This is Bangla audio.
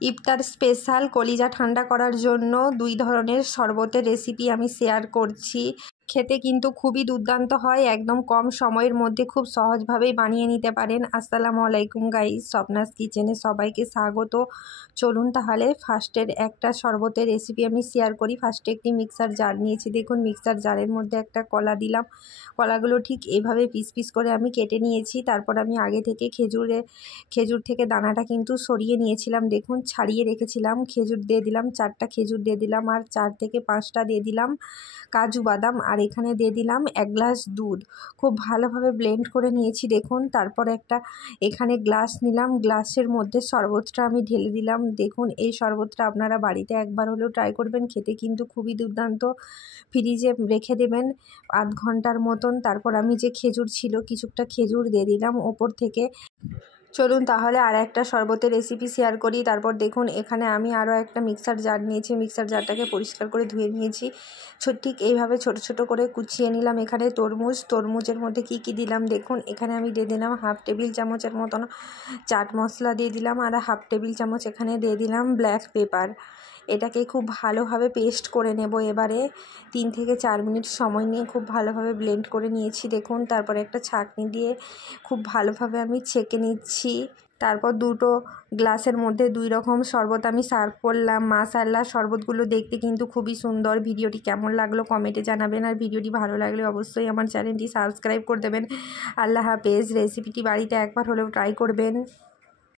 ইফতার স্পেশাল কলিজা ঠান্ডা করার জন্য 2 ধরনের শরবতের রেসিপি আমি শেয়ার করছি। খেতে কিন্তু খুবই দুর্দান্ত হয়, একদম কম সময়ের মধ্যে খুব সহজভাবেই বানিয়ে নিতে পারেন। আসসালামু আলাইকুম গাইস, স্বপ্নাস কিচেনে সবাইকে স্বাগত। চলুন তাহলে ফার্স্টের একটা শরবতের রেসিপি আমি শেয়ার করি। ফার্স্টে একটি মিক্সার জার নিয়েছি, দেখুন মিক্সার জারের মধ্যে একটা কলা দিলাম। কলাগুলো ঠিক এইভাবে পিস পিস করে আমি কেটে নিয়েছি। তারপর আমি আগে থেকে খেজুর থেকে দানাটা কিন্তু সরিয়ে নিয়েছিলাম, দেখুন ছাড়িয়ে রেখেছিলাম। খেজুর দিয়ে দিলাম, 4টা খেজুর দিয়ে দিলাম, আর 4 থেকে 5টা দিয়ে দিলাম কাজু বাদাম, আর এখানে দিয়ে দিলাম 1 গ্লাস দুধ। খুব ভালোভাবে ব্লেন্ড করে নিয়েছি দেখুন। তারপর একটা এখানে গ্লাস নিলাম, গ্লাসের মধ্যে শরবতটা আমি ঢেলে দিলাম। দেখুন এই শরবতটা আপনারা বাড়িতে একবার হলেও ট্রাই করবেন, খেতে কিন্তু খুবই দুর্দান্ত। ফ্রিজে রেখে দেবেন আধ ঘন্টার মতন। তারপর আমি যে খেজুর ছিল কিছুটা খেজুর দিয়ে দিলাম ওপর থেকে। চলুন তাহলে আর একটা শরবতের রেসিপি শেয়ার করি। তারপর দেখুন এখানে আমি আরও একটা মিক্সার জার নিয়েছি, মিক্সার জারটাকে পরিষ্কার করে ধুয়ে নিয়েছি। ঠিক এইভাবে ছোট ছোট করে কুচিয়ে নিলাম। এখানে তরমুজের মধ্যে কি কি দিলাম দেখুন। এখানে আমি দিয়ে দিলাম 1/2 টেবিল চামচের মতন চাট মশলা দিয়ে দিলাম, আর 1/2 টেবিল চামচ এখানে দিয়ে দিলাম ব্ল্যাক পেপার। এটাকে খুব ভালোভাবে পেস্ট করে নেব। এবারে 3 থেকে 4 মিনিট সময় নিয়ে খুব ভালোভাবে ব্লেন্ড করে নিয়েছি দেখুন। তারপরে একটা ছাঁকনি দিয়ে খুব ভালোভাবে আমি ছেঁকে নিচ্ছি। তারপর 2টো গ্লাসের মধ্যে 2 রকম শরবত আমি সার্ভ করলাম। মাশাআল্লাহ, শরবতগুলো দেখতে কিন্তু খুবই সুন্দর। ভিডিওটি কেমন লাগলো কমেন্টে জানাবেন, আর ভিডিওটি ভালো লাগলে অবশ্যই আমার চ্যানেলটি সাবস্ক্রাইব করে দেবেন। আল্লাহ হাফেজ। রেসিপিটি বাড়িতে একবার হলেও ট্রাই করবেন।